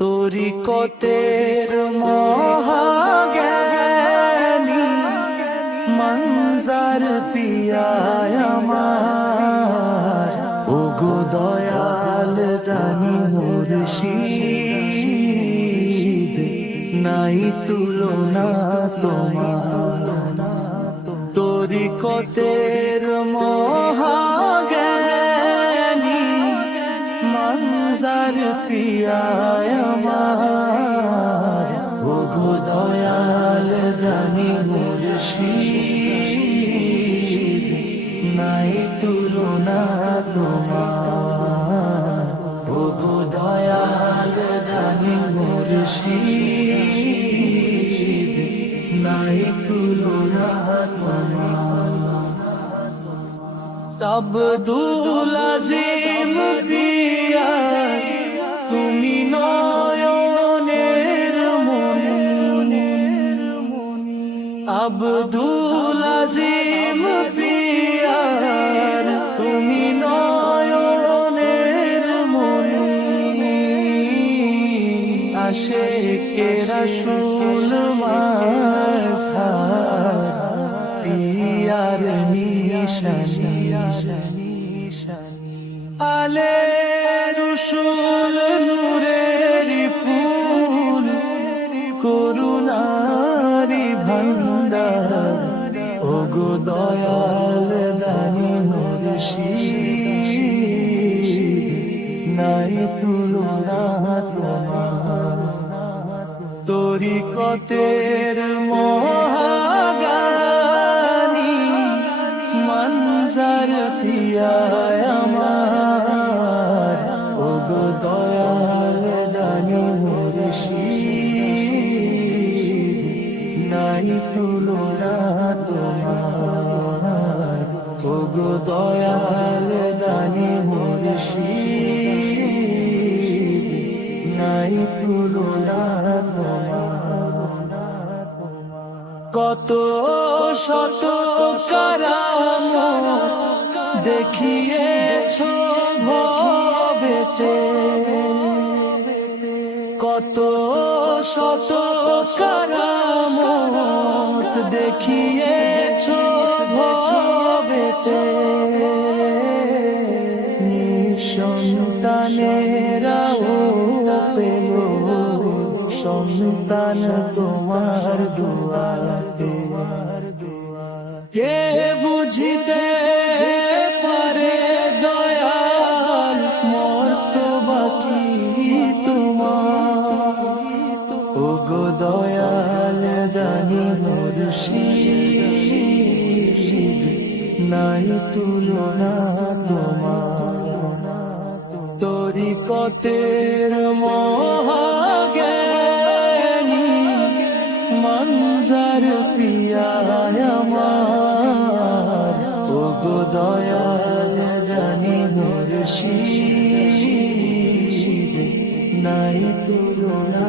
তরিকতের মহাজ্ঞানী মনজার পিয়ায় আমার, ওগো দয়াল দানি মুর্শিদ, নাই তুলনা তোমার। তরিকতের মহাজ্ঞানী মনজার পিয়ায় আমার, ওগো দয়াল দানি মুর্শিদ, নাই তুলনা তোমার। ওগো দয়াল দানি মুর্শিদ, নাই তুলনা তোমার। আব্দুল আজিম পিয়া তুমি নয়নের মনি, আব্দুল আজিম পিয়া তুমি নয়নের মনি, আশিকে রাসূল মাঝহার পিয়ার নিশানি, আলে রসুল নূরের ফুল করুণারি ভান্ডার, ওগো দয়াল দানি মুর্শিদ, নাই তুলনা তোমার। তরিকতের মহাজ্ঞানী মনজার পিয়ায় আমার, ওগো দয়াল দানি মুর্শিদ, নাই তুলনা তোমার। ওগো দয়াল দানি মুর্শিদ, নাই তুলনা তোমার। কত শত কারামত দেখিয়েছ ভবেতে, কত শত কারামত দেখিয়েছ ভবেতে, নিঃসন্তানেরাও পেল সন্তান তোমার দুয়াতে। কে বুঝিতে পারে দয়াল মর্তবা কি তোমার, ওগো দয়াল দানি মুর্শিদ, নাই তুলনা তোমার। তরিকতের মহাজ্ঞানী মনজার পিয়ায় আমার, ওগো দয়াল দানি মুর্শিদ, নাই তুলনা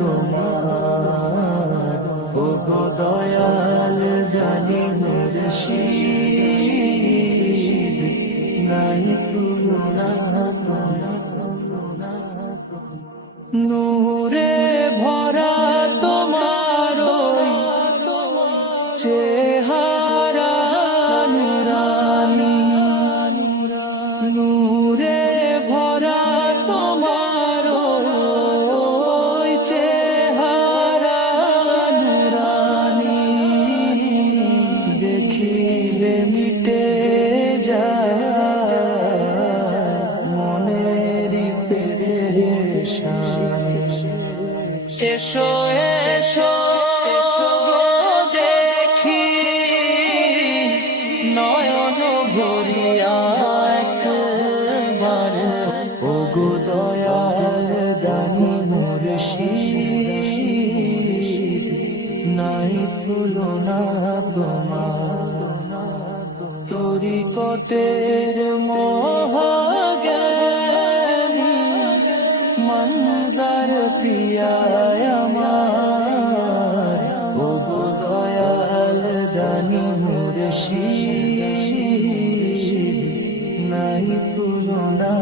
তোমার। ওগো দয়াল দানি মুর্শিদ, নাই তুলনা তোমার। নূরে ভরা তোমার চেহারা নুরানি, নূরে ভরা তোমার চেহারা নুরানি, দেখিলে মিটে যায় মনেরি পেরেশানি। এসো এসো গো দেখি নয়ন ভরিয়া একবার, ওগো দয়াল দানি মুর্শিদ, নাই তুলনা তোমার। তরিকতের মহাজ্ঞানী মনজার পিয়ায় আমার, ওগো দয়াল দানি মুর্শিদ, নাই তুলনা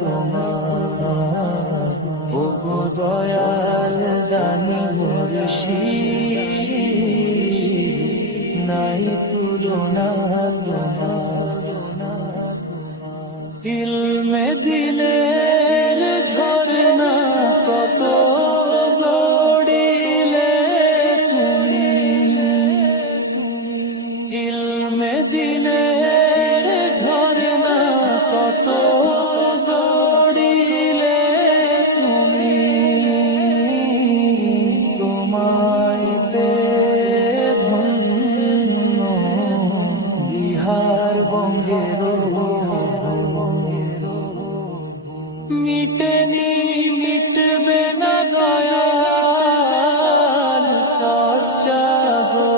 তোমার। ওগো দয়াল দানি মুর্শিদ নাই তুলনা তোমার ইলমে দিলের ঝরনা কত গড়িলে তুমি ইলমে দিলের ঝরনা কত গড়িলে তুমি তোমায় পেয়ে ধন্য বিহার বঙ্গের মিটেনি মিটবে না দয়াল চর্চা গো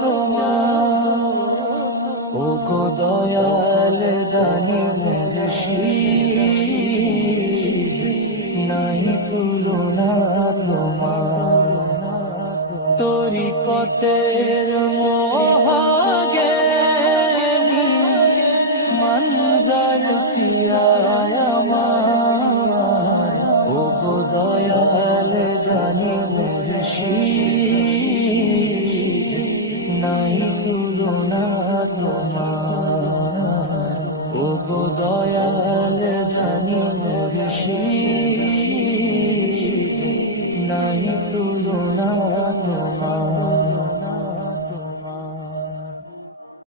তোমার ও গো দয়াল দানি মুর্শিদ নাই তুলনা তোমার তরিকতের মোহাগেনি মনজার কিয়া আমার ও গো দয়াল দানি মুর্শিদ নাই তুলনা তোমার ও গো দয়াল দানি মুর্শিদ